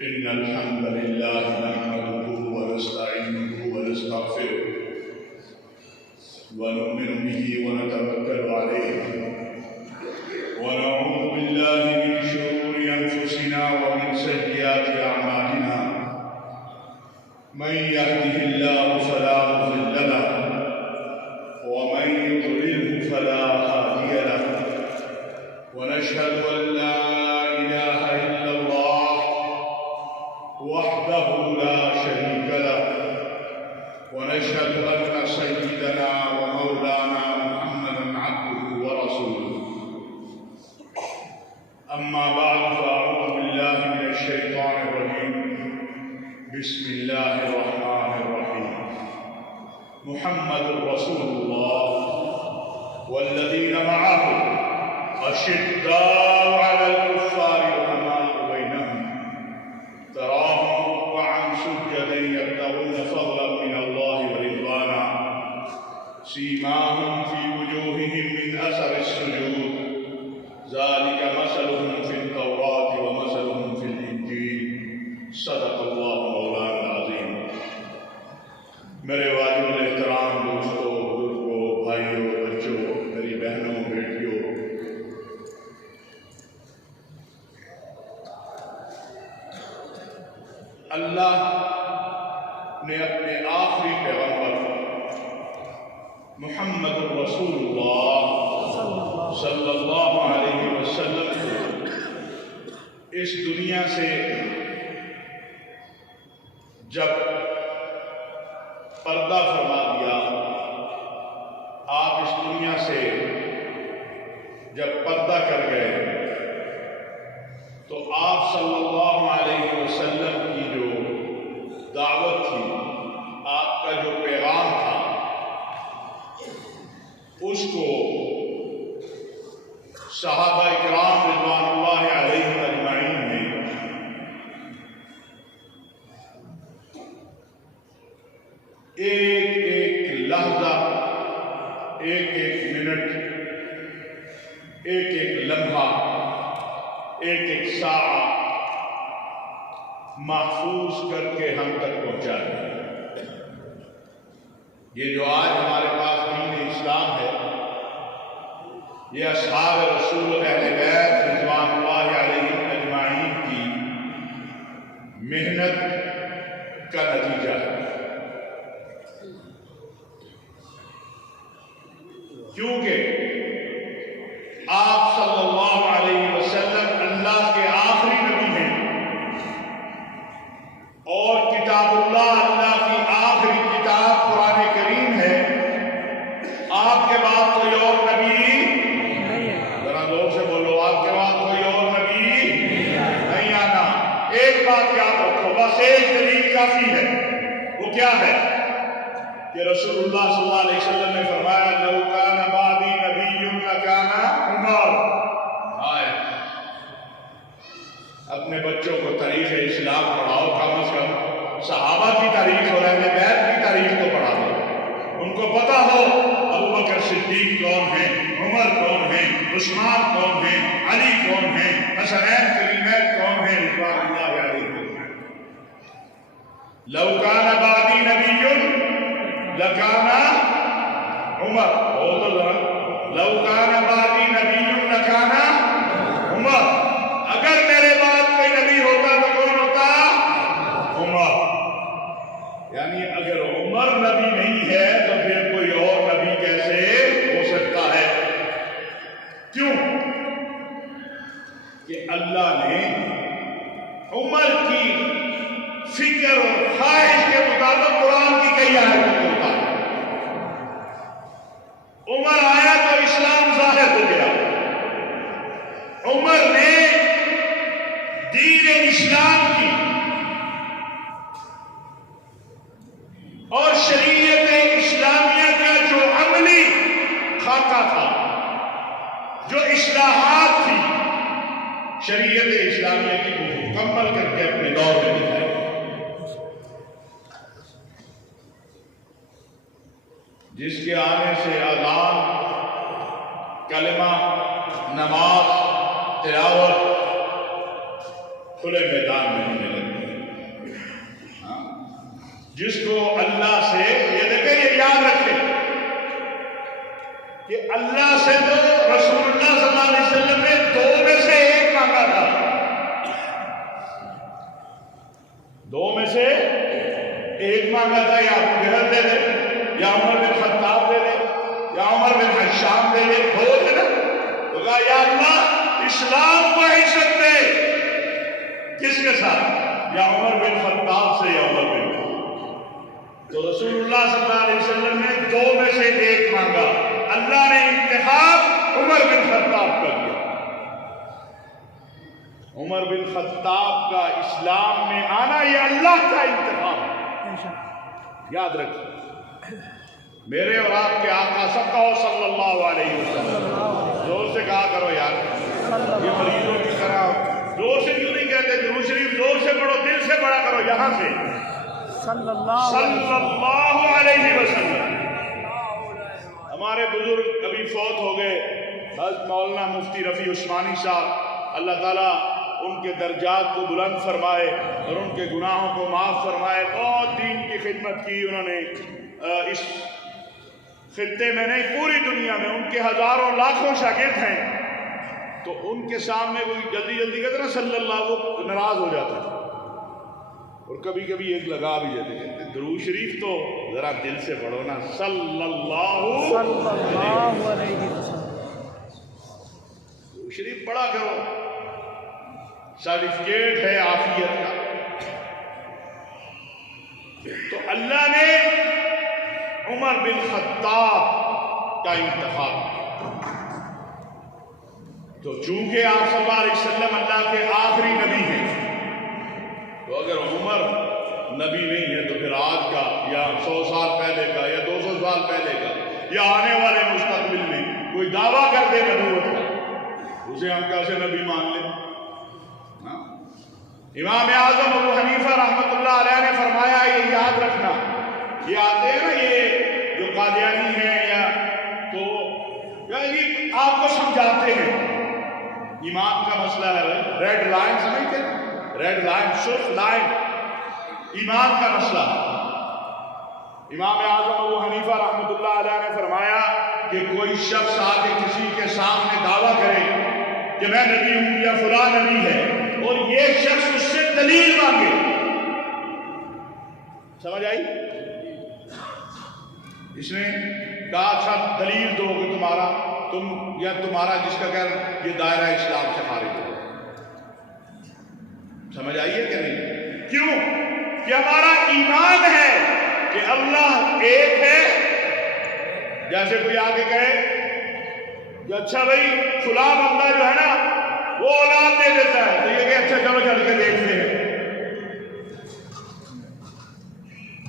إن الحمد لله نحمده ونستعينه ونستغفره ونؤمن به ونتوكل عليه ونعوذ بالله من شرور أنفسنا ومن سيئات أعمالنا من يهده الله فلا مضل له ومن يضلله فلا هادي له ونشهد أن لا إله إلا الله وحده لا شريك له ونشهد أن سيدنا ومولانا محمدا عبده ورسوله أما بعد فأعوذ بالله من الشيطان الرجيم بسم الله الرحمن الرحيم محمد رسول الله والذين معه أشداء على الكفار رحماء بينهم تراهم ركعا سجدا يبتغون فضلا من الله ورضوانا سيماهم في وجوههم من أثر السجود ذلك مثلهم في التوراة ومثلهم في الإنجيل صدق الله مولانا العظيم. میرے واجب الاحترام دوستوں، بزرگوں، بھائیوں، بچوں، میری بہنوں، بیٹیوں، اللہ نے اپنے آخری پیغمبر محمد رسول اللہ صلی اللہ علیہ وسلم کو اس دنیا سے جب پردہ فرما دیا، آپ اس دنیا سے جب پردہ کر گئے تو آپ صلی اللہ علیہ وسلم کی جو دعوت تھی، آپ کا جو پیغام تھا، اس کو صحابہ اکرام رضوان اللہ علیہم اجمعین نے ایک ایک لحظہ، ایک ایک منٹ، ایک ایک لمحہ، ایک ایک ساعہ محفوظ کر کے ہم تک پہنچا دیا۔ یہ جو آج ہمارے پاس دین اسلام ہے، یہ اصحاب رسول اہل بیت رضوان اللہ علیہم اجمعین کی محنت کا نتیجہ ہے، کیونکہ آپ صلی اللہ علیہ وسلم اللہ کے آخری نبی ہیں اور کتاب اللہ کی آخری کتاب قرآن کریم ہے۔ آپ کے بعد کوئی اور نبی، ذرا زور سے بولو، آپ کے بعد کوئی اور نبی نہیں آنا۔ ایک بات یاد رکھو، بس ایک دلیل کافی ہے، وہ کیا ہے کہ رسول اللہ صلی اللہ علیہ وسلم نے فرمایا لو کان بعدی نبی لکان عمر۔ اپنے بچوں کو تاریخ اسلام پڑھاؤ، کم از کم صحابہ کی تاریخ اور اہل بیت کی تاریخ تو پڑھا دو، ان کو پتا ہو ابو بکر صدیق کون ہیں، عمر کون ہیں، عثمان کون ہیں، علی کون ہیں، حسنین کریمین کون ہیں رضوان اللہ علیہم۔ لو کان بعدی نبی لکان عمر، بول دو ذرا، لو کان بعدی نبی لکان عمر، اگر میرے بعد کوئی نبی ہوتا تو کون ہوتا؟ عمر۔ یعنی اگر عمر نبی نہیں ہے تو پھر کوئی اور نبی کیسے ہو سکتا ہے؟ کیوں کہ اللہ نے عمر کی فکر اور خواہش کے مطابق قرآن کی کئی آیتوں کو اتارا۔ عمر آیا تو اسلام ظاہر ہو گیا، عمر نے دین اسلام کی اور شریعت اسلامیہ کا جو عملی خاکہ تھا، جو اصلاحات تھی شریعت اسلامیہ کی، وہ مکمل کر کے اپنے دور میں دکھائی۔ جس کے آنے سے اذان، کلمہ، نماز، تلاوت کھلے میدان میں ہونے لگے۔ جس کو اللہ سے، یہ دیکھیں یہ یاد رکھیں کہ اللہ سے تو رسول اللہ صلی اللہ علیہ وسلم نے 2 میں سے 1 مانگا تھا، 2 میں سے 1 مانگا تھا، یا ابو جہل دے دے، یا عمر بن خطاب دے دے، یا عمر بن حشام دے دے، 2 تھے نا، تو کہا یا اللہ اسلام کو عزت دے، کس کے ساتھ؟ یا عمر بن خطاب سے، یا عمر بن خطاب۔ تو رسول اللہ صلی اللہ علیہ وسلم نے 2 میں سے 1 مانگا، اللہ نے انتخاب عمر بن خطاب کر دیا۔ عمر بن خطاب کا اسلام میں آنا یہ اللہ کا انتخاب ہے، یاد رکھیں۔ میرے اور آپ کے آقا سب کہو صلی اللہ علیہ وسلم، زور سے کہا کرو یار، یہ مریضوں کی طرح زور سے کیوں نہیں کہتے؟ درود شریف زور سے پڑھو، دل سے پڑھا کرو، یہاں سے صلی اللہ علیہ وسلم۔ ہمارے بزرگ ابھی فوت ہو گئے، حضرت مولانا مفتی رفیع عثمانی صاحب، اللہ تعالیٰ ان کے درجات کو بلند فرمائے اور ان کے گناہوں کو معاف فرمائے۔ بہت دین کی خدمت کی انہوں نے، اس خطے میں نہیں پوری دنیا میں، ان کے ہزاروں لاکھوں شاگرد ہیں، تو ان کے سامنے کوئی جلدی جلدی کہتے نا صلی اللہ، وہ ناراض ہو جاتا ہے، اور کبھی کبھی ایک لگا بھی جاتے ہیں۔ درود شریف تو ذرا دل سے پڑھو نا، صلی اللہ علیہ وسلم، درود شریف پڑھا کرو، سرٹیفکیٹ ہے عافیت کا۔ تو اللہ نے عمر بن خطاب کا انتخاب کیا، تو چونکہ آپ صلی اللہ علیہ وسلم اللہ کے آخری نبی ہیں، تو اگر عمر نبی نہیں ہے تو پھر آج کا یا 100 سال پہلے کا یا 200 سال پہلے کا یا آنے والے مستقبل میں کوئی دعویٰ کر دے نبوت کا، اسے ہم کیسے نبی مان لیں؟ امام اعظم ابو حنیفہ رحمۃ اللہ علیہ نے فرمایا، یہ یاد رکھنا، یہ آتے ہیں نا یہ جو قادیانی ہیں یا تو یہ آپ کو سمجھاتے ہیں ایمان کا مسئلہ ہے، ریڈ لائن سمجھتے ہیں، ریڈ لائن سرخ لائن ایمان کا مسئلہ۔ امام اعظم ابو حنیفہ رحمۃ اللہ علیہ نے فرمایا کہ کوئی شخص آ کے کسی کے سامنے دعویٰ کرے کہ میں نبی ہوں یا فلاں نبی ہے، اور یہ شخص اس سے دلیل مانگے، سمجھ آئی؟ اس نے کہا اچھا دلیل دو کہ تمہارا جس کا کہہ یہ دائرہ اسلام سے خارج ہو، سمجھ آئیے کہ نہیں؟ کیوں کہ ہمارا ایمان ہے کہ اللہ ایک ہے۔ جیسے کوئی آگے کہے کہ اچھا بھائی فلاں بندہ جو ہے نا وہ اولاد دے دیتا ہے، تو یہ کہ اچھا چلو چل کے دیکھتے ہیں،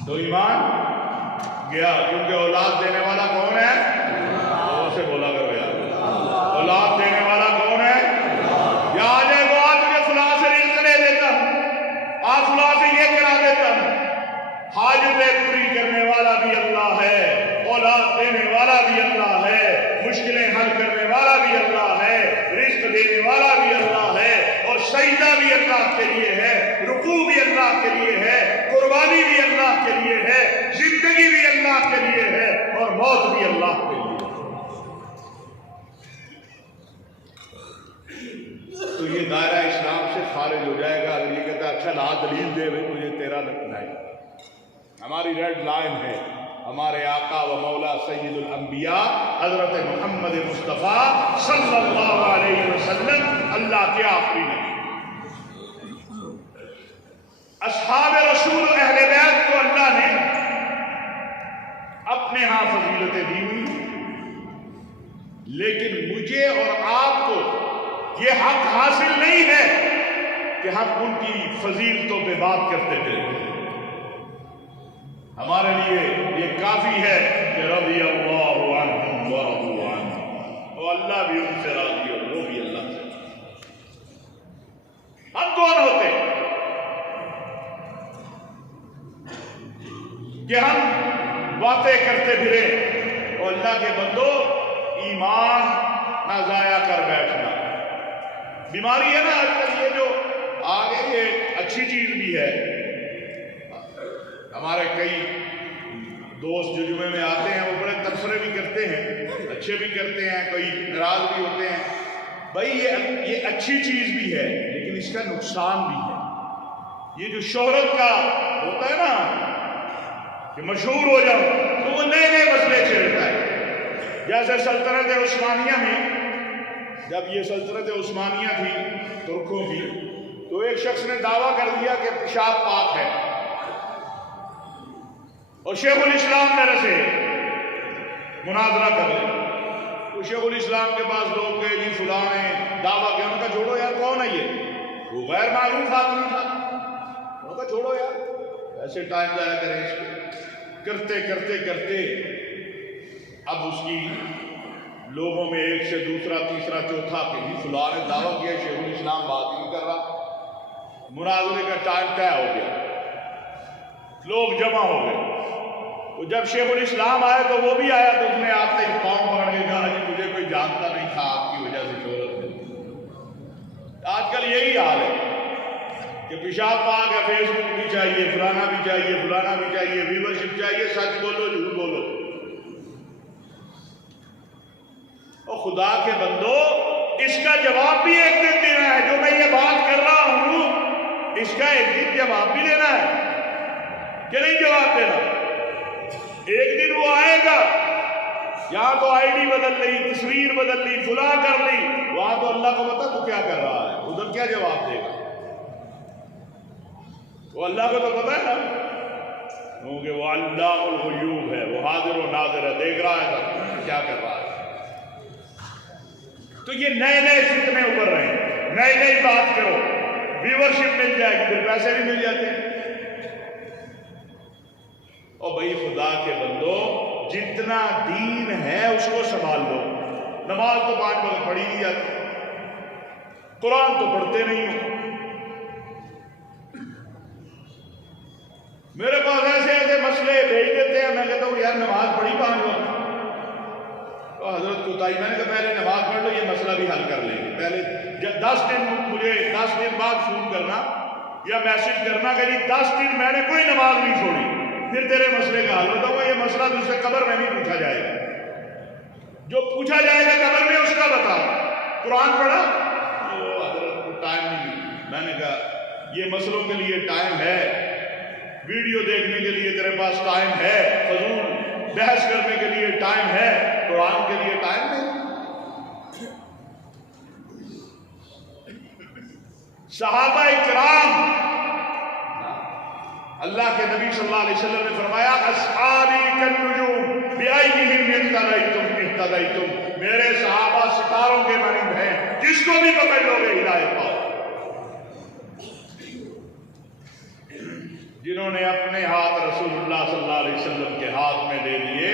تو ایمان گیا، کیونکہ اولاد دینے والا کون ہے؟ اور سے بولا کرو یار، اولاد دینے والا کون ہے؟ یا آ جائے وہ آج مجھے فلاں سے رزق دے دیتا ہوں، آج فلاں سے یہ کرا دیتا ہوں۔ حاجتیں پوری کرنے والا بھی اللہ ہے، اولاد دینے والا بھی اللہ ہے، مشکلیں حل کرنے والا بھی اللہ ہے، رزق دینے والا بھی اللہ ہے، اور سجدہ بھی اللہ کے لیے ہے، رکوع بھی اللہ کے لیے ہے، قربانی بھی اللہ کے لیے ہے، زندگی بھی اللہ کے لیے ہے، اور موت بھی اللہ کے لیے ہے۔ تو یہ دائرہ اسلام سے خارج ہو جائے گا اگر یہ کہتا ہے اچھا لا دلیل دے بھائی مجھے تیرا لگنا ہے۔ ہماری ریڈ لائن ہے ہمارے آقا و مولا سید الانبیاء حضرت محمد مصطفیٰ صلی اللہ علیہ وسلم، اللہ کے آخری نبی۔ اصحاب رسول و اہل بیت کو اللہ نے اپنے ہاں فضیلتیں دی ہوئی، لیکن مجھے اور آپ کو یہ حق حاصل نہیں ہے کہ ہم ان کی فضیلتوں پہ بات کرتے تھے۔ ہمارے لیے یہ کافی ہے کہ رضی اللہ عنہم ورضوا عنہ، اور اللہ بھی ان سے راضی اور وہ بھی اللہ سے راضی۔ ہم کون ہوتے کہ ہم باتیں کرتے پھرے، اور اللہ کے بندو ایمان نہ ضائع کر بیٹھنا۔ بیماری ہے نا آج کل یہ جو آگے، یہ اچھی چیز بھی ہے، ہمارے کئی دوست جو جمعے میں آتے ہیں وہ بڑے تبصرے بھی کرتے ہیں، اچھے بھی کرتے ہیں، کوئی ناراض بھی ہوتے ہیں. بھائی یہ اچھی چیز بھی ہے لیکن اس کا نقصان بھی ہے. یہ جو شہرت کا ہوتا ہے نا کہ مشہور ہو جاؤ تو وہ نئے نئے مسئلے چھیڑتا ہے. جیسے سلطنت عثمانیہ میں جب یہ سلطنت عثمانیہ تھی ترکوں کی، تو ایک شخص نے دعویٰ کر دیا کہ پیشاب پاک ہے، اور شیخ الاسلام میرے سے مناظرہ کر لیا. تو شیخ الاسلام کے پاس لوگ گئے، جی فلاں نے دعویٰ کیا. ان کا چھوڑو یار، کون ہے یہ؟ وہ غیر معروف آدمی تھا. ان کا چھوڑو یار، ایسے ٹائم ضائع کریں اس کو. کرتے کرتے کرتے اب اس کی لوگوں میں ایک سے دوسرا تیسرا چوتھا کہ جی فلاں نے دعویٰ کیا، شیخ الاسلام بات نہیں کر رہا. مناظرے کا ٹائم طے ہو گیا، لوگ جمع ہو گئے. تو جب شیخ الاسلام آئے تو وہ بھی آیا، تو اس نے آپ سے پاؤں پکڑ کے کہا کہ مجھے کوئی جانتا نہیں تھا، آپ کی وجہ سے شہرت ہے. آج کل یہی حال ہے کہ پیشاب پاک ہے، فیس بک بھی چاہیے، فلانا بھی چاہیے، فلانا بھی چاہیے، ویورشپ چاہیے، سچ بولو جھوٹ بولو. اور خدا کے بندو، اس کا جواب بھی ایک دن دینا ہے. جو میں یہ بات کر رہا ہوں اس کا ایک دن جواب بھی دینا ہے کہ نہیں جواب دینا. ایک دن وہ آئے گا، یہاں تو آئی ڈی بدل لی، تصویر بدل لی، فلاں کر لی، وہاں تو اللہ کو پتا تو کیا کر رہا ہے، ادھر کیا جواب دے گا. وہ اللہ کو تو پتا ہے نا، کیونکہ وہ اللہ الغیوب ہے، وہ حاضر و ناظر ہے، دیکھ رہا ہے سب کیا کر رہا ہے. تو یہ نئے نئے فتنے ابھر رہے ہیں، نئی نئی بات کرو، ویورشپ مل جائے گی، پھر پیسے بھی مل جاتے ہیں. اور بھائی خدا کے بندو، جتنا دین ہے اس کو سنبھال لو. نماز تو 5 وقت پڑھی نہیں جاتی، قرآن تو پڑھتے نہیں ہو. میرے پاس ایسے ایسے مسئلے بھیج دیتے ہیں، میں کہتا ہوں یار نماز پڑھی 5 وقت. تو حضرت کوتاہی، میں نے کہا پہلے نماز پڑھ لو، یہ مسئلہ بھی حل کر لیں گے. پہلے 10 دن مجھے 10 دن بعد فون کرنا یا میسج کرنا کہ جی 10 دن میں نے کوئی نماز نہیں چھوڑی، پھر تیرے مسئلے کا حل ہوتا ہوں. یہ مسئلہ دوسرے قبر میں نہیں پوچھا جائے گا. جو پوچھا جائے گا قبر میں اس کا بتا. قرآن پڑھا؟ حضرت کو ٹائم نہیں. میں نے کہا یہ مسئلوں کے لیے ٹائم ہے، ویڈیو دیکھنے کے لیے تیرے پاس ٹائم ہے، فضول بحث کرنے کے لیے ٹائم ہے، قرآن کے لیے ٹائم نہیں. صحابہ اکرام، اللہ کے نبی صلی اللہ علیہ وسلم نے فرمایا اصحابی کالنجوم بأیہم اقتدیتم اہتدیتم. میرے صحابہ ستاروں کے مانند ہیں، جس کو بھی پکڑ لو گے ہدایت پاؤ. جنہوں نے اپنے ہاتھ رسول اللہ صلی اللہ علیہ وسلم کے ہاتھ میں دے دیے،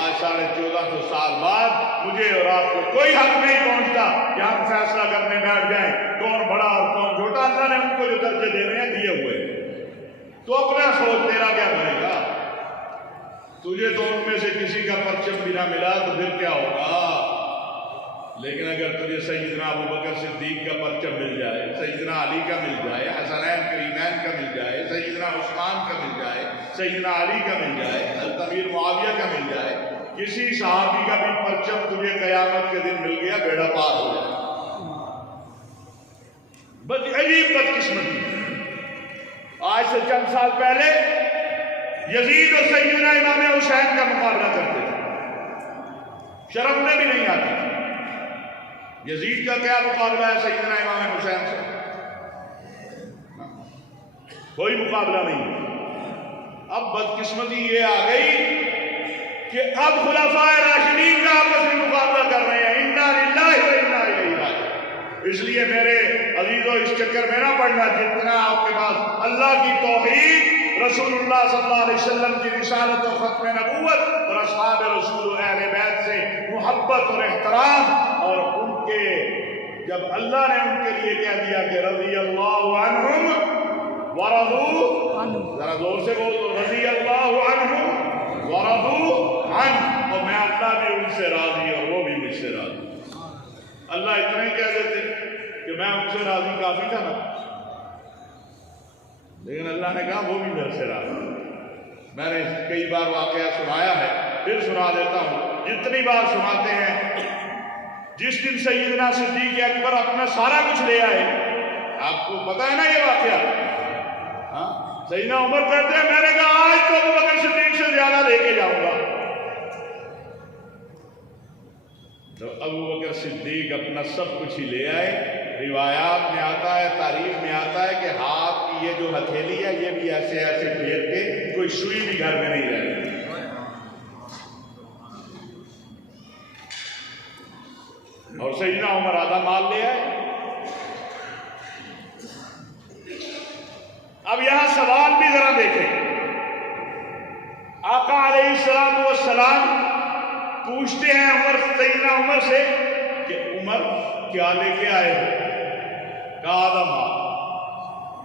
آج 1450 سال بعد مجھے اور آپ کو کوئی حق نہیں پہنچتا کہ ہم فیصلہ کرنے بیٹھ جائیں کون بڑا اور کون چھوٹا. اللہ نے ان کو جو درجے دینے ہیں دیے ہوئے. تو اپنا سوچ، تیرا کیا بنے گا؟ تجھے تو ان میں سے کسی کا پرچم بھی نہ ملا تو پھر کیا ہوگا. لیکن اگر تجھے سیدنا ابوبکر صدیق کا پرچم مل جائے، سیدنا علی کا مل جائے، حسنین کریمین کا مل جائے، سیدنا عثمان کا مل جائے، سیدنا علی کا مل جائے، حضرت امیر معاویہ کا مل جائے، کسی صحابی کا بھی پرچم تجھے قیامت کے دن مل گیا، بیڑا پار ہو جائے. عجیب بدقسمتی. آج سے چند سال پہلے یزید اور سیدنا امام حسین کا مقابلہ کرتے تھے، شرم میں بھی نہیں آتی تھی. یزید کا کیا مقابلہ ہے سیدنا امام حسین سے؟ کوئی مقابلہ نہیں. اب بدقسمتی یہ آ گئی کہ اب خلفائے راشدین کا آپس میں مقابلہ کر رہے ہیں. انا للہ و انا الیہ راجعون. اس لیے میرے عزیزو اس چکر میں نہ پڑنا. جتنا آپ کے پاس اللہ کی توحید، رسول اللہ صلی اللہ علیہ وسلم کی رسالت و ختم نبوت اور اصحاب رسول و اہل بیت سے محبت اور احترام، اور ان کے جب اللہ نے ان کے لیے کہہ دیا کہ رضی اللہ عنہم ورضوا عنہ، ذرا زور سے بولو، رضی اللہ عنہم ورضوا عنہ، اور میں اللہ بھی ان سے راضی اور وہ بھی مجھ سے راضی. اللہ اتنا ہی کہہ دیتے کہ میں ان سے راضی کافی تھا نا، لیکن اللہ نے کہا وہ بھی میرے سے راضی. میں نے کئی بار واقعہ سنایا ہے، پھر سنا دیتا ہوں، جتنی بار سناتے ہیں۔ جس دن سیدنا صدیق اکبر اپنا سارا کچھ لے آئے، آپ کو پتا ہے نا یہ واقعہ، ہاں؟ سیدنا عمر کہتے ہیں میں نے کہا آج تو ابو بکر صدیق سے زیادہ لے کے جاؤں گا۔ تو ابو بکر صدیق اپنا سب کچھ ہی لے آئے۔ روایات میں آتا ہے، تاریخ میں آتا ہے کہ ہاتھ کی یہ جو ہتھیلی ہے یہ بھی ایسے ایسے پھیر کے کوئی سوئی بھی گھر میں نہیں رہتی۔ اور سیدنا عمر آدھا مال لے آئے۔ اب یہاں سوال بھی ذرا دیکھیں، آقا علیہ السلام والسلام پوچھتے ہیں سیدنا عمر سے کہ عمر کیا لے کے آئے ہو؟ کہا آدھا مال۔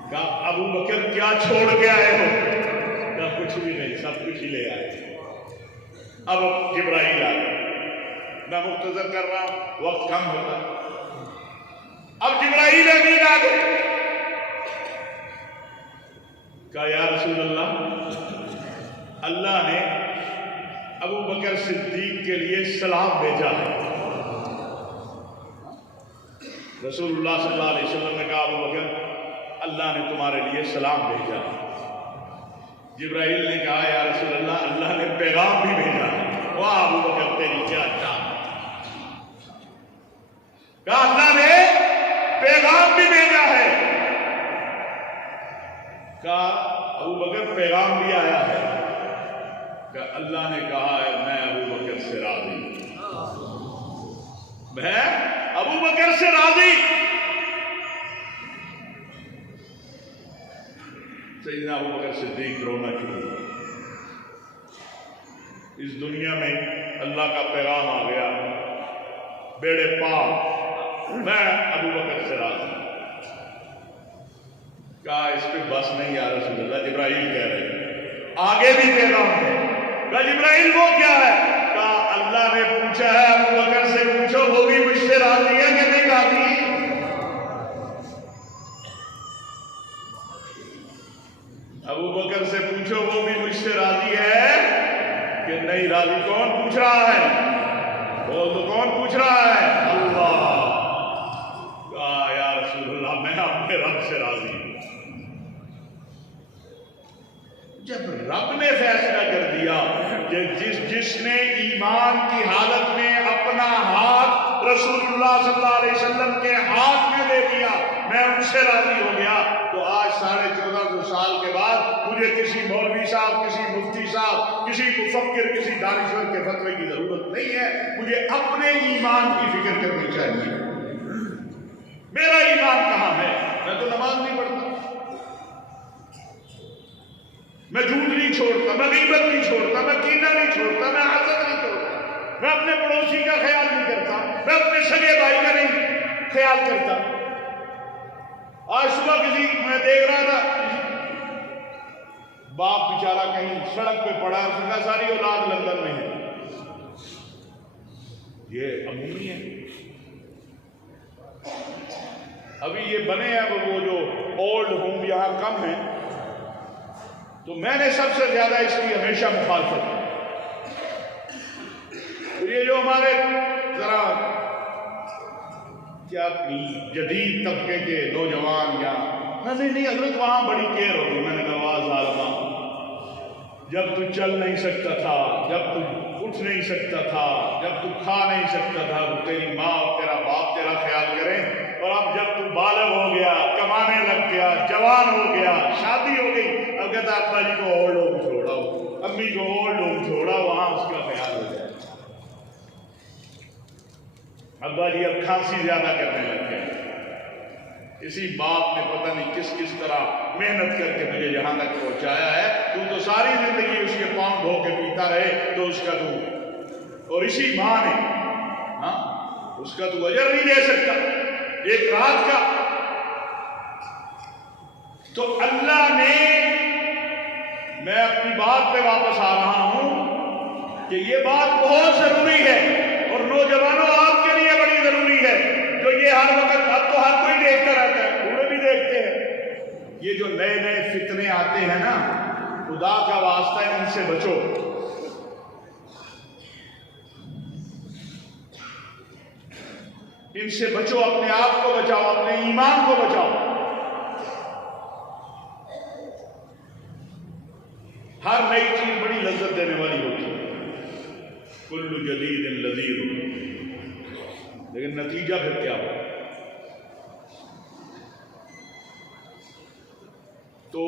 کہا ابو بکر کیا چھوڑ کے آئے ہو؟ کہا کچھ بھی نہیں، سب کچھ ہی لے آئے۔ اب جبرائیل آ گئے، میں مختصر کر رہا ہوں، وقت کم ہوتا۔ اب جبرائیل امین آ گئے، کہا یا رسول اللہ، اللہ نے ابو بکر صدیق کے لیے سلام بھیجا ہے۔ رسول اللہ صلی اللہ علیہ وسلم نے کہا ابو بکر اللہ نے تمہارے لیے سلام بھیجا ہے۔ جبرائیل نے کہا یا رسول اللہ، اللہ نے پیغام بھی بھیجا ہے۔ واہ ابو بکر تیری کیا چاہت۔ کہا اللہ نے پیغام بھی بھیجا ہے۔ کہا ابو بکر پیغام بھی آیا ہے۔ کہ اللہ نے کہا ہے میں ابو بکر سے راضی ہوں، میں ابو بکر سے راضی۔ سیدنا ابو بکر صدیق رونا شروع ہوا۔ اس دنیا میں اللہ کا پیغام آ گیا، بیڑے پار، میں ابو بکر سے راضی ہوں۔ کہا اس پہ بس نہیں یا رسول اللہ، جبرائیل کہہ رہے ہیں آگے بھی پیغام ہے۔ کہا جبرائیل وہ کیا ہے؟ کہا اللہ نے پوچھا ہے ابو بکر سے پوچھو وہ بھی مجھ سے راضی ہے کہ نہیں راضی؟ ابو بکر سے پوچھو وہ بھی مجھ سے راضی ہے کہ نہیں راضی؟ کون پوچھ رہا ہے؟ بول تو کون پوچھ رہا ہے؟ اللہ۔ کہا یا رسول اللہ میں اپنے رب سے راضی ہوں۔ جب رب نے فیصلہ کر دیا کہ جس نے ایمان کی حالت میں اپنا ہاتھ رسول اللہ صلی اللہ علیہ وسلم کے ہاتھ میں دے دیا، میں ان سے راضی ہو گیا، تو آج 1450 سال کے بعد مجھے کسی مولوی صاحب، کسی مفتی صاحب، کسی مفکر، کسی دانشور کے فتوے کی ضرورت نہیں ہے۔ مجھے اپنے ایمان کی فکر کرنی چاہیے۔ میرا ایمان کہاں ہے؟ میں تو نماز نہیں پڑھتا، میں جھوٹ نہیں چھوڑتا، میں غیبت نہیں چھوڑتا، میں کینہ نہیں چھوڑتا، میں حسد نہیں چھوڑتا، میں اپنے پڑوسی کا خیال نہیں کرتا، میں اپنے سگے بھائی کا نہیں خیال کرتا۔ آج صبح میں دیکھ رہا تھا باپ بیچارہ کہیں سڑک پہ پڑا ہے، اس کا ساری اولاد لندن میں ہے۔ یہ عمومی ہے۔ ابھی یہ بنے ہیں وہ جو اولڈ ہوم یہاں کم ہیں، تو میں نے سب سے زیادہ اس کی ہمیشہ مخالفت کی۔ یہ جو ہمارے ذرا کیا جدید طبقے کے نوجوان یا نہیں حضرت وہاں بڑی کیئر ہوگی، میں نے کہا واہ ظالمہ، جب تو چل نہیں سکتا تھا، جب تو اٹھ نہیں سکتا تھا، جب تو کھا نہیں سکتا تھا، تو تیری ماں اور تیرا باپ تیرا خیال کریں، اور اب جب تو بالغ ہو گیا، کمانے لگ گیا، جوان ہو گیا، شادی ہو گئی، اب کہتا ابا جی کو اولڈ ہوم چھوڑا، امی کو اولڈ ہوم چھوڑا، وہاں اس کا خیال ہو جائے۔ ابا جی اب کھانسی زیادہ کرنے لگ گئے۔ اسی باپ نے پتہ نہیں کس کس طرح محنت کر کے مجھے یہاں تک پہنچایا ہے، تو ساری زندگی اس کے پاؤں دھو کے پیتا رہے تو اس کا تو، اور اسی ماں نے اس کا تو اجر نہیں دے سکتا ایک رات کا۔ تو اللہ نے، میں اپنی بات پہ واپس آ رہا ہوں کہ یہ بات بہت ضروری ہے، اور نوجوانوں آپ کے لیے بڑی ضروری ہے، جو یہ ہر وقت، اب تو ہر کوئی دیکھتا رہتا ہے، بوڑھے بھی دیکھتے ہیں، یہ جو نئے نئے فتنے آتے ہیں نا، خدا کا واسطہ ہے ان سے بچو. ان سے بچو، اپنے آپ کو بچاؤ، اپنے ایمان کو بچاؤ. ہر نئی چیز بڑی لذت دینے والی ہوتی ہے. کل جدید لذیذ، لیکن نتیجہ پھر کیا ہو؟ تو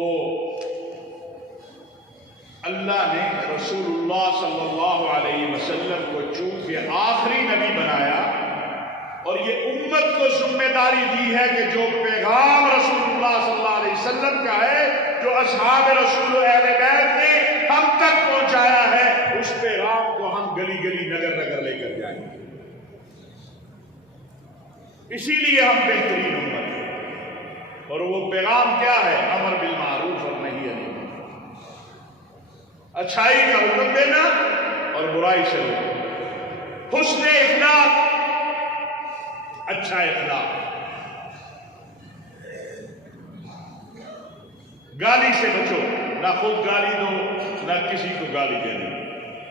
اللہ نے رسول اللہ صلی اللہ علیہ وسلم کو چونکہ آخری نبی بنایا اور یہ امت کو ذمہ داری دی ہے کہ جو پیغام رسول اللہ صلی اللہ علیہ وسلم کا ہے، جو اصحاب رسول و اہل بیت نے ہم تک پہنچایا ہے، اس پیغام کو ہم گلی گلی نگر نگر لے کر جائیں گے. اسی لیے ہم بہترین امت ہیں. اور وہ پیغام کیا ہے؟ امر بالمعروف اور نہی عن المنکر، اچھائی کا حکم دینا اور برائی سے روکنا. حسن اخلاق، اچھا اخلاق. گالی سے بچو، نہ خود گالی دو نہ کسی کو گالی دے دو.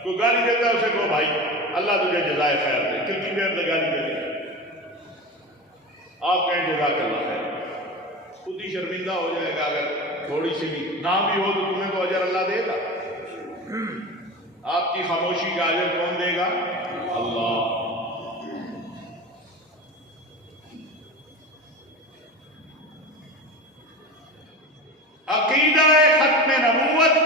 کوئی گالی دیتا ہے اسے کہو بھائی اللہ تجھے جزائے خیر دے. کتنی دیر تک گالی دے دے؟ آپ کہیں جزاک اللہ خیر. خود ہی شرمندہ ہو جائے گا. اگر تھوڑی سی بھی نام بھی ہو تو تمہیں تو اجر اللہ دے گا. آپ کی خاموشی کا اجر کون دے گا؟ اللہ. عقیدہ ختم نبوت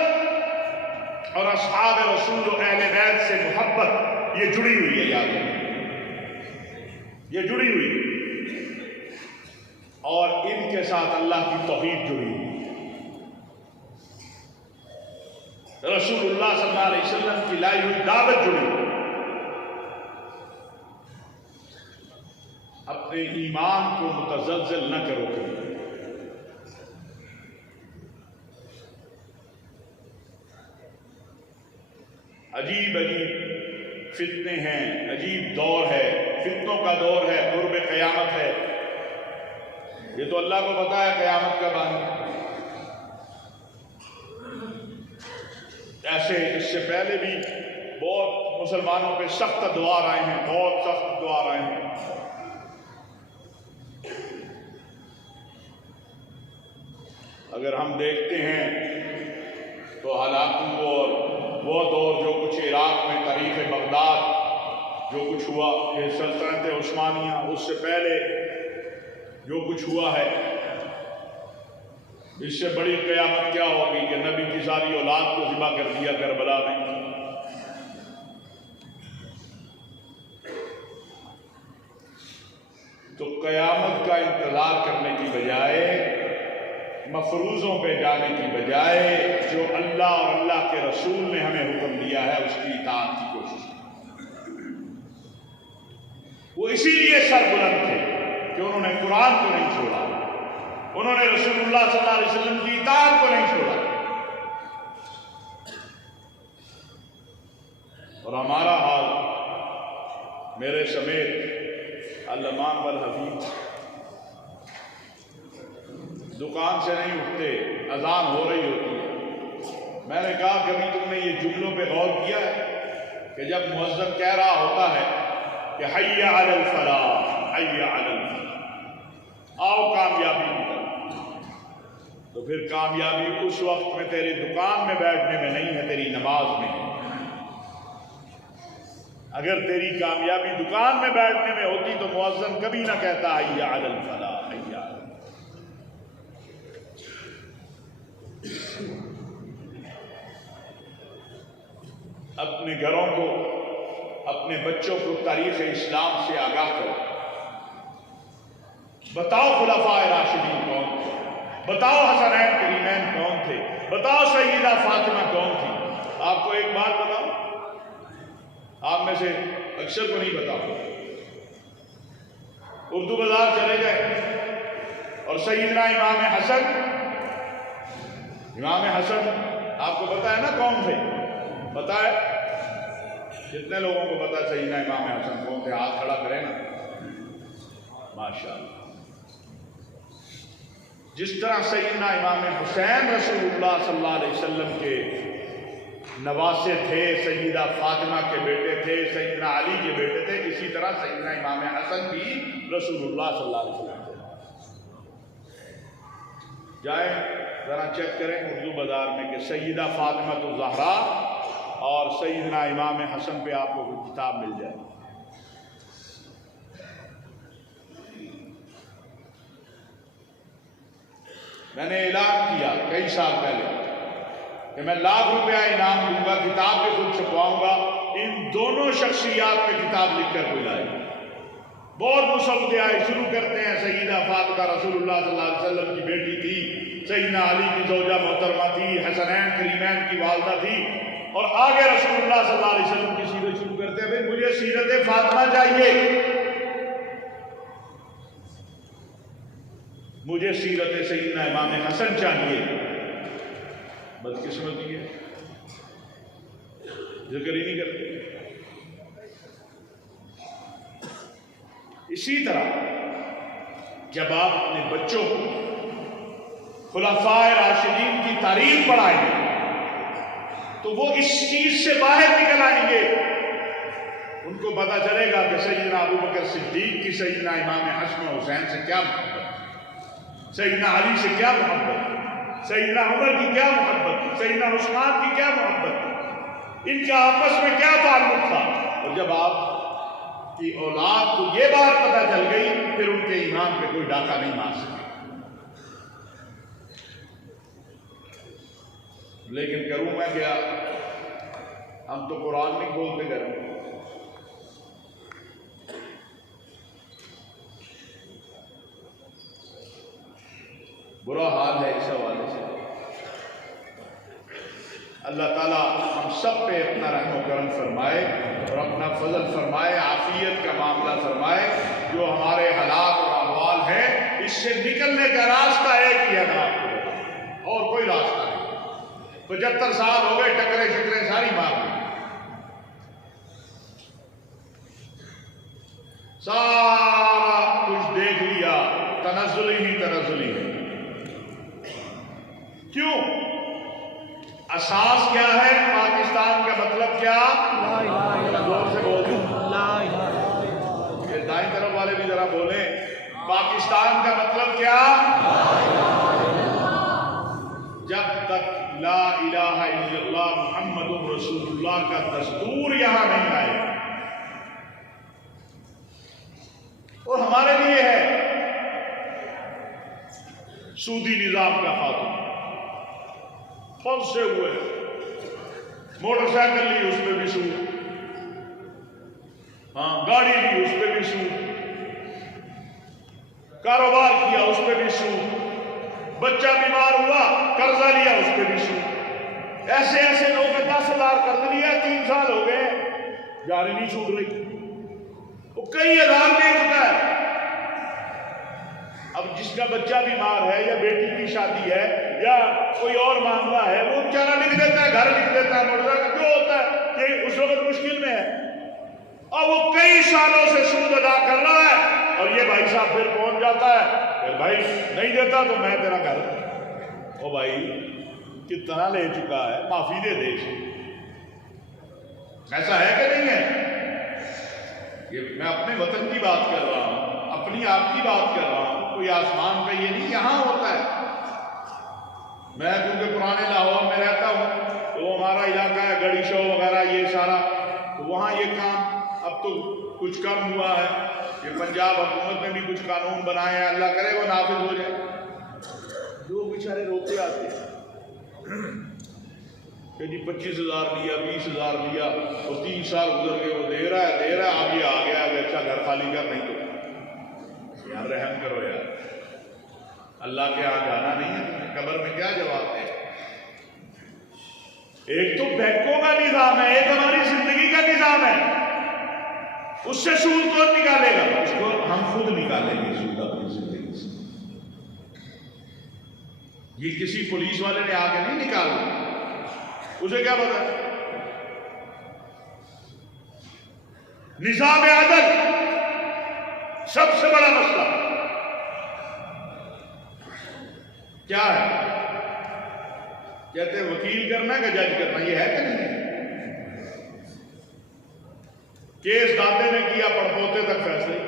اور اصحاب رسول و اہل بیت سے محبت یہ جڑی ہوئی ہے. یاد رکھیں، یہ جڑی ہوئی ہے. اور ان کے ساتھ اللہ کی توحید جڑی ہوئی. رسول اللہ صلی اللہ علیہ وسلم کی لائی ہوئی دعوت جڑی ہوئی. اپنے ایمان کو متزلزل نہ کرو. عجیب عجیب فتنے ہیں، عجیب دور ہے، فتنوں کا دور ہے، قرب قیامت ہے. یہ تو اللہ کو پتا ہے قیامت کب آنی. ایسے اس سے پہلے بھی بہت مسلمانوں پہ سخت دوار آئے ہیں، بہت سخت دوار آئے ہیں. اگر ہم دیکھتے ہیں تو ہلاکتوں اور وہ دور جو کچھ عراق میں تاریخ بغداد جو کچھ ہوا، یہ سلطنت عثمانیہ، اس سے پہلے جو کچھ ہوا ہے، اس سے بڑی قیامت کیا ہوگی کہ نبی کی ساری اولاد کو ذبح کر دیا کربلا میں. تو قیامت کا انتظار کرنے کی بجائے، مفروضوں پہ جانے کی بجائے، جو اللہ اور اللہ کے رسول نے ہمیں حکم دیا ہے اس کی اطاعت کی کوشش کریں. وہ اسی لیے سر بلند تھے کہ انہوں نے قرآن کو نہیں چھوڑا، انہوں نے رسول اللہ صلی اللہ علیہ وسلم کی اطاعت کو نہیں چھوڑا. اور ہمارا حال میرے سمیت علمان والحفیظ دکان سے نہیں اٹھتے، اذان ہو رہی ہوتی ہے. میں نے کہا کبھی تم نے یہ جملوں پہ غور کیا ہے کہ جب مؤذن کہہ رہا ہوتا ہے کہ حی علی الفلاح، حی علی الفلاح، آؤ کامیابی کی طرف، تو پھر کامیابی اس وقت میں تیری دکان میں بیٹھنے میں نہیں ہے، تیری نماز میں ہے. اگر تیری کامیابی دکان میں بیٹھنے میں ہوتی تو مؤذن کبھی نہ کہتا حی علی الفلاح، حی علی الفلاح. اپنے گھروں کو، اپنے بچوں کو تاریخ اسلام سے آگاہ کرو. بتاؤ خلفائے راشدین کون تھے، بتاؤ حسنین کریمین کون تھے، بتاؤ سیدہ فاطمہ کون تھی. آپ کو ایک بات بتاؤں، آپ میں سے اکثر کو نہیں بتاؤں. اردو بازار چلے جائیں اور سیدنا امام حسن آپ کو پتا ہے نا کون تھے؟ پتا ہے؟ کتنے لوگوں کو پتا ہے سیدنا امام حسن کون تھے؟ ہاتھ کھڑا کریں نا. ماشاءاللہ. جس طرح سیدنا امام حسین رسول اللہ صلی اللہ علیہ وسلم کے نواسے تھے، سیدہ فاطمہ کے بیٹے تھے، سیدنا علی کے بیٹے تھے، اسی طرح سیدنا امام حسن بھی رسول اللہ صلی اللہ علیہ وسلم تھے۔ جائیں ذرا چیک کریں اردو بازار میں کہ سیدہ فاطمہ الزہرا اور سیدنا امام حسن پہ آپ کو کوئی کتاب مل جائے۔ میں نے اعلان کیا کئی سال پہلے کہ میں ₹1,00,000 انعام دوں گا، کتاب بھی خود چھپواؤں گا، ان دونوں شخصیات پہ کتاب لکھ کر کوئی لائے۔ بہت مسودے آئے، شروع کرتے ہیں سیدہ فاطمہ رسول اللہ صلی اللہ علیہ وسلم کی بیٹی تھی، سیدنا علی کی زوجہ محترمہ تھی، حسنین کریمین کی والدہ تھی، اور آگے رسول اللہ صلی اللہ علیہ وسلم کی سیرت شروع کرتے ہیں۔ بھائی مجھے سیرت فاطمہ چاہیے، مجھے سیرت سیدنا امام حسن چاہیے۔ بدقسمتی ہے، ذکر ہی نہیں کرتے۔ اسی طرح جب آپ اپنے بچوں کو خلفائے راشدین کی تاریخ پڑھائیں گے تو وہ اس چیز سے باہر نکل آئیں گے، ان کو پتہ چلے گا کہ سیدنا ابوبکر صدیق کی سیدنا امام حسن و حسین سے کیا محبت، سیدنا علی سے کیا محبت، سیدنا عمر کی کیا محبت، سیدنا عثمان کی کیا محبت، ان کا آپس میں کیا تعلق تھا۔ اور جب آپ کی اولاد کو یہ بات پتہ چل گئی، پھر ان کے ایمان پہ کوئی ڈاکہ نہیں مار سکے۔ لیکن کروں میں کیا، ہم تو قرآن نہیں کھولتے گھر میں۔ برا حال ہے اس حوالے سے۔ اللہ تعالیٰ ہم سب پہ اپنا رحم و کرم فرمائے اور اپنا فضل فرمائے، عافیت کا معاملہ فرمائے۔ جو ہمارے حالات اور احوال ہیں، اس سے نکلنے کا راستہ ایک ہی ہے، میں آپ کو بتاؤں، اور کوئی راستہ نہیں۔ 75 سال ہو گئے، ٹکرے شکرے ساری مار دی، سارا کچھ دیکھ لیا، تنزل ہی تنزل ہے۔ کیوں؟ اساس کیا ہے؟ پاکستان کا مطلب کیا؟ زور سے بول دیں، دائیں طرف والے بھی ذرا بولیں، پاکستان کا مطلب کیا؟ جب تک لا الہ الا اللہ محمد رسول اللہ کا دستور یہاں نہیں آئے، اور ہمارے لیے ہے سودی نظام کا خاتمہ۔ پھنسے ہوئے، موٹر سائیکل لی اس پہ بھی سود، ہاں گاڑی لی اس پہ بھی سود، کاروبار کیا اس پہ بھی سود، بچہ بیمار ہوا قرضہ لیا اس پہ بھی سود۔ ایسے ایسے لوگ 10,000 قرض لیا، 3 سال ہو گئے، جاری نہیں چھوٹ رہی، وہ کئی ہزار دے چکا ہے۔ اب جس کا بچہ بیمار ہے یا بیٹی کی شادی ہے یا کوئی اور معاملہ ہے، وہ بیچارہ لکھ دیتا ہے، گھر لکھ دیتا ہے، موٹر سائیکل، جو ہوتا ہے کہ اس وقت مشکل میں ہے، اور وہ کئی سالوں سے سود ادا کر رہا ہے، اور یہ بھائی صاحب پھر پہنچ جاتا ہے، پھر بھائی نہیں دیتا تو میں تیرا گھر، او بھائی کتنا لے چکا ہے، معافی دے دے۔ ایسا ہے کہ نہیں ہے؟ یہ میں اپنے وطن کی بات کر رہا ہوں، اپنی آپ کی بات کر رہا ہوں، کوئی آسمان پہ یہ نہیں، یہاں ہوتا ہے۔ میں کیونکہ پرانے لاہور میں رہتا ہوں تو ہمارا علاقہ ہے گڑی شو وغیرہ یہ سارا، تو وہاں یہ کام اب تو کچھ کم ہوا ہے، یہ پنجاب حکومت نے بھی کچھ قانون بنائے ہیں، اللہ کرے وہ نافذ ہو جائے۔ لوگ بیچارے روتے آتے ہیں کہ جی 25,000 لیا، 20,000 لیا، اور 3 سال گزر گئے، وہ دے رہا ہے، اب یہ آ گیا ہے، اچھا گھر خالی کر، نہیں تو یار رحم کرو یار، اللہ کے یہاں جانا نہیں ہے تمہیں، قبر میں کیا جواب ہے؟ ایک تو بینکوں کا نظام ہے، ایک ہماری زندگی کا نظام ہے، اس سے سود کون نکالے گا؟ اس کو ہم خود نکالیں گے سود اپنی زندگی سے، یہ کسی پولیس والے نے آ کے نہیں نکالا، اسے کیا پتا؟ نظام عدل سب سے بڑا مسئلہ، کیا ہے؟ کہتے ہیں وکیل کرنا کہ جج کرنا، یہ ہے کہ نہیں ہے؟ کیس دادے نے کیا، پڑپوتے تک فیصلے،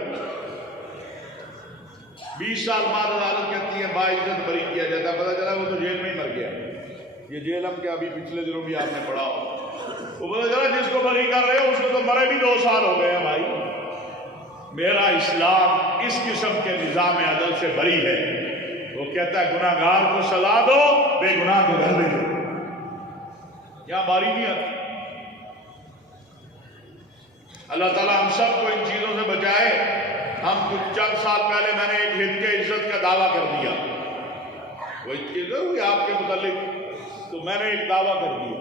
20 سال بعد عدالت کہتی ہے باعزت بری کیا جاتا، پتہ چلا وہ تو جیل میں ہی مر گیا۔ یہ جیل ہم کیا ابھی پچھلے دنوں بھی آپ نے پڑھا ہو، وہ پتہ چلا جس کو بری کر رہے ہو اس کو تو مرے بھی 2 سال ہو گئے ہیں۔ بھائی میرا اسلام اس قسم کے نظام عدل سے بری ہے۔ وہ کہتا ہے گناہ گار کو سزا دو، بے گناہ کو گھر دے دو، یہاں باری نہیں آتی۔ اللہ تعالیٰ ہم سب کو ان چیزوں سے بچائے۔ ہم کچھ چند سال پہلے میں نے ایک ہند کے عزت کا دعویٰ کر دیا، وہ چیز ہوئی آپ کے متعلق، تو میں نے ایک دعویٰ کر دیا،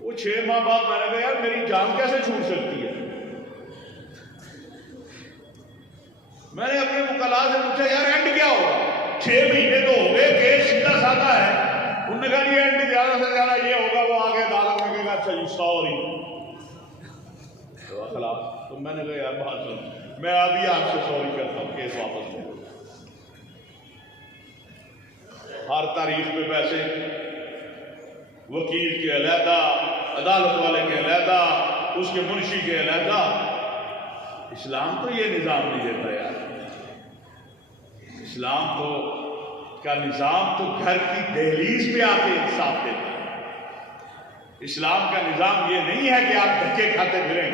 وہ 6 ماہ بعد میں نے کہا یار میری جان کیسے چھوٹ سکتی ہے؟ میں نے اپنے وکلاء سے پوچھا یار اینڈ کیا ہوگا؟ 6 مہینے تو ہو گئے، کیس سیدھا سادہ ہے۔ انہوں نے کہا یہ اینڈ زیادہ سے زیادہ یہ ہوگا، وہ آگے عدالت میں کہے گا اچھا جی سوری خلاف۔ تو میں نے کہا یار بات سن، میں ابھی آپ سے سوری کرتا ہوں، کیس واپس لے۔ ہر تاریخ پہ پیسے، وکیل کے علیحدہ، عدالت والے کے علیحدہ، اس کے منشی کے علیحدہ۔ اسلام تو یہ نظام نہیں دیتا یار۔ اسلام تو کا نظام تو گھر کی دہلیز پہ آ کے انصاف دیتا ہے۔ اسلام کا نظام یہ نہیں ہے کہ آپ دھکے کھاتے پھریں،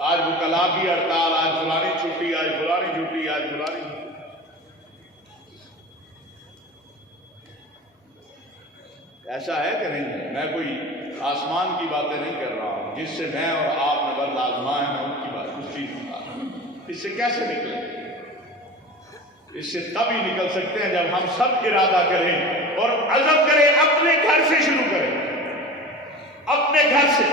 آج وکلاء کی ہڑتال، آج فلانی چھٹی، آج فلانی چھٹی، آج فلانی چھٹی۔ ایسا ہے کہ نہیں ہے؟ میں کوئی آسمان کی باتیں نہیں کر رہا ہوں، جس سے میں اور آپ نے بس آزمائے ہیں ان کی بات، اس چیز کی بات۔ اس سے کیسے نکلیں؟ اس سے تب ہی نکل سکتے ہیں جب ہم سب ارادہ کریں اور عزم کریں، اپنے گھر سے شروع کریں، اپنے گھر سے،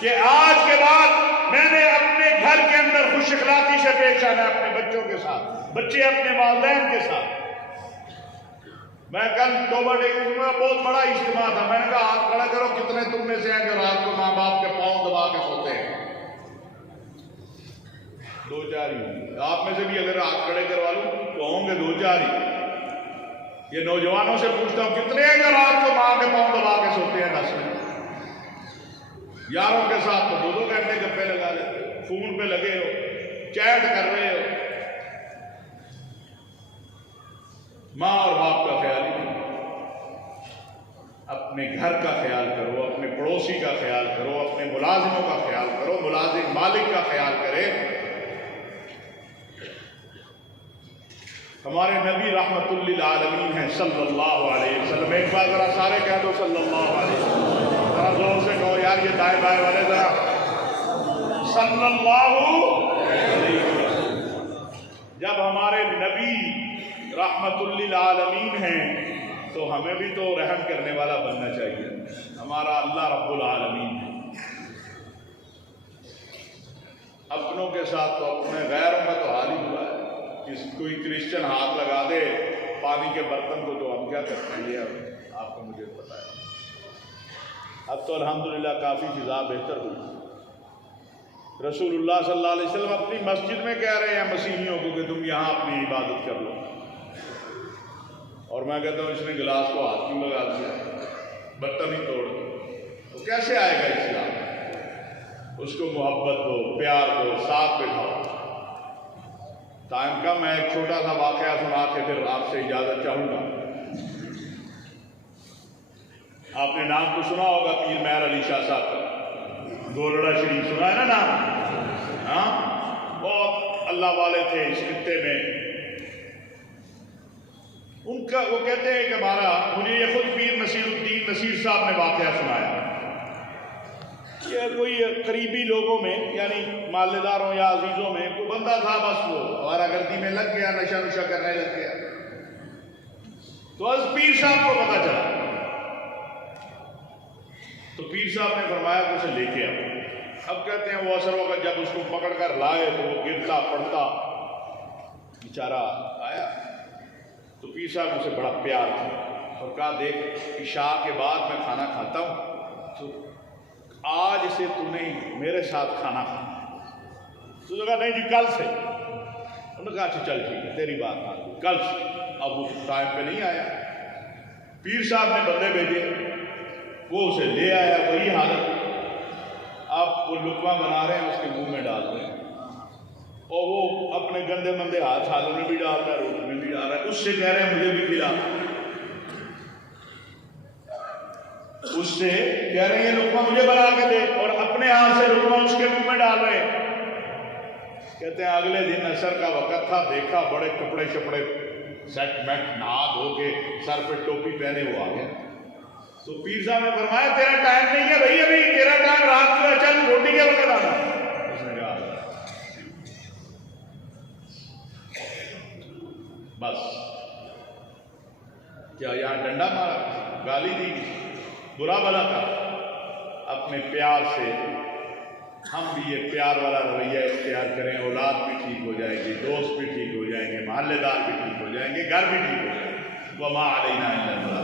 کہ آج کے بعد میں نے اپنے گھر کے اندر خوش اخلاقی سے پیش آنا ہے، اپنے بچوں کے ساتھ، بچے اپنے والدین کے ساتھ۔ میں کل توبہ ڈے میں بہت بڑا اجتماع تھا، میں نے کہا ہاتھ کھڑا کرو کتنے تم میں سے ہیں جو رات کو ماں باپ کے پاؤں دبا کے سوتے ہیں؟ 2-4 ہی۔ آپ میں سے بھی اگر ہاتھ کھڑے کروا لوں تو ہوں گے 2-4 ہی۔ یہ نوجوانوں سے پوچھتا ہوں کتنے ہیں جو رات کو ماں کے پاؤں دبا کے سوتے ہیں 10 منٹ؟ یاروں کے ساتھ تو 2-2 گھنٹے گپے لگا لیتے ہو، فون پہ لگے ہو، چیٹ کر رہے ہو۔ ماں اور باپ کا خیال ہی نہیں، اپنے گھر کا خیال کرو، اپنے پڑوسی کا خیال کرو، اپنے ملازموں کا خیال کرو، ملازم مالک کا خیال کرے۔ ہمارے نبی رحمت للعالمین ہیں صلی اللہ علیہ وسلم۔ ایک بار ذرا سارے کہہ دو صلی اللہ علیہ وسلم، ذرا زور سے کہو یار، یہ دائیں بائیں والے ذرا صلی اللہ علیہ وسلم۔ جب ہمارے نبی رحمت للعالمین ہیں تو ہمیں بھی تو رحم کرنے والا بننا چاہیے۔ ہمارا اللہ رب العالمین ہے۔ اپنوں کے ساتھ تو اپنے، غیروں میں تو حال ہی ہوا ہے۔ کوئی کرسچن ہاتھ لگا دے پانی کے برتن کو تو ہم کیا کرتے ہیں، یہ آپ کو مجھے پتا ہے۔ اب تو الحمدللہ کافی فضا بہتر ہوئی۔ رسول اللہ صلی اللہ علیہ وسلم اپنی مسجد میں کہہ رہے ہیں مسیحیوں کو کہ تم یہاں اپنی عبادت کر لو، اور میں کہتا ہوں اس نے گلاس کو ہاتھ کیوں لگا دیا، برتن ہی توڑ دو، تو کیسے آئے گا اسلام؟ اس کو محبت دو، پیار دو، ساتھ بٹھاؤ۔ ٹائم کم ہے، ایک چھوٹا سا واقعہ سنا کے پھر آپ سے اجازت چاہوں گا۔ آپ نے نام تو سنا ہوگا پیر مہر علی شاہ صاحب کا، گولڑا شریف سنا ہے نا نام؟ ہاں، بہت اللہ والے تھے اس خطے میں۔ ان کا وہ کہتے ہیں کہ مجھے یہ خود پیر نصیر الدین نصیر صاحب نے واقعہ سنایا۔ یہ کوئی قریبی لوگوں میں یعنی محلے داروں یا عزیزوں میں کوئی بندہ تھا، بس وہ آوارہ گردی میں لگ گیا، نشہ نشہ کرنے لگ گیا، تو از پیر صاحب کو پتہ چلا، تو پیر صاحب نے فرمایا کہ اسے لے کے آؤ۔ اب کہتے ہیں وہ اثر وقت جب اس کو پکڑ کر لائے تو وہ گرتا پڑتا بیچارہ آیا، تو پیر صاحب نے اسے بڑا پیار تھا اور کہا دیکھ عشاء کے بعد میں کھانا کھاتا ہوں، تو آج سے تو نہیں میرے ساتھ کھانا کھانا۔ تو کہا نہیں جی کل سے۔ انہوں نے کہا اچھا چل ٹھیک ہے تیری بات مان، کل سے۔ اب وہ ٹائم پہ نہیں آیا. پیر صاحب نے بندے بھیجے، وہ اسے لے آیا وہی حالت. اب وہ لقمہ بنا رہے ہیں، اس کے منہ میں ڈال رہے ہیں، اور وہ اپنے گندے مندے ہاتھ تھالوں میں بھی ڈال رہا ہے، روٹی میں بھی ڈال رہا ہے. اس سے کہہ رہے ہیں مجھے بھی کھلا. اس سے کہہ رہے ہیں لقمہ مجھے بنا کے دے، اور اپنے ہاتھ سے لقمہ اس کے منہ میں ڈال رہے ہیں. کہتے ہیں اگلے دن عصر کا وقت تھا، دیکھا بڑے کپڑے شپڑے سیٹ میٹ نہا دھو کے سر پہ ٹوپی پہنے وہ آ گیا. تو پیر صاحب نے فرمایا تیرا ٹائم نہیں ہے بھائی، ابھی تیرا ٹائم رات کو ہے، چل روٹی کے وقت آنا. اس نے کہا بس کیا یہاں ڈنڈا مارا، گالی دی، برا بلا تھا. اپنے پیار سے ہم بھی یہ پیار والا رویہ اختیار کریں، اولاد بھی ٹھیک ہو جائے گی، دوست بھی ٹھیک ہو جائیں گے، محلے دار بھی ٹھیک ہو جائیں گے، گھر بھی ٹھیک ہو جائیں گے. وما علینا الا البلاغ.